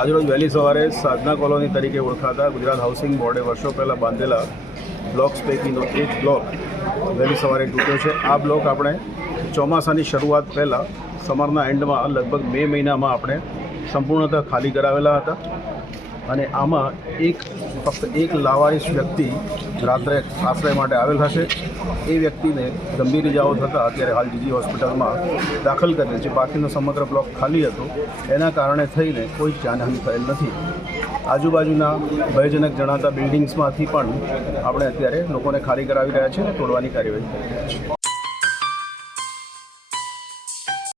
આજરોજ વહેલી સવારે સાધના કોલોની તરીકે ઓળખાતા ગુજરાત હાઉસિંગ બોર્ડે વર્ષો પહેલાં બાંધેલા બ્લોક્સ પૈકીનો એક બ્લોક વહેલી સવારે તૂટ્યો છે. આ બ્લોક આપણે ચોમાસાની શરૂઆત પહેલાં સમરના એન્ડમાં લગભગ મે મહિનામાં આપણે સંપૂર્ણતઃ ખાલી કરાવેલા હતા અને આમાં ફક્ત એક લાવારીસ વ્યક્તિ રાત્રે આશ્રય માટે આવેલ હશે. એ વ્યક્તિને ગંભીર ઇજાઓ થતાં અત્યારે હાલ જીજી હોસ્પિટલમાં દાખલ કરેલ છે. બાકીનો સમગ્ર બ્લોક ખાલી હતો. એના કારણે થઈને કોઈ જાનહાનિ થયેલ નથી. આજુબાજુના ભયજનક જણાતા બિલ્ડિંગ્સમાંથી પણ આપણે અત્યારે લોકોને ખાલી કરાવી રહ્યા છીએ અને તોડવાની કાર્યવાહી કરી રહ્યા છીએ.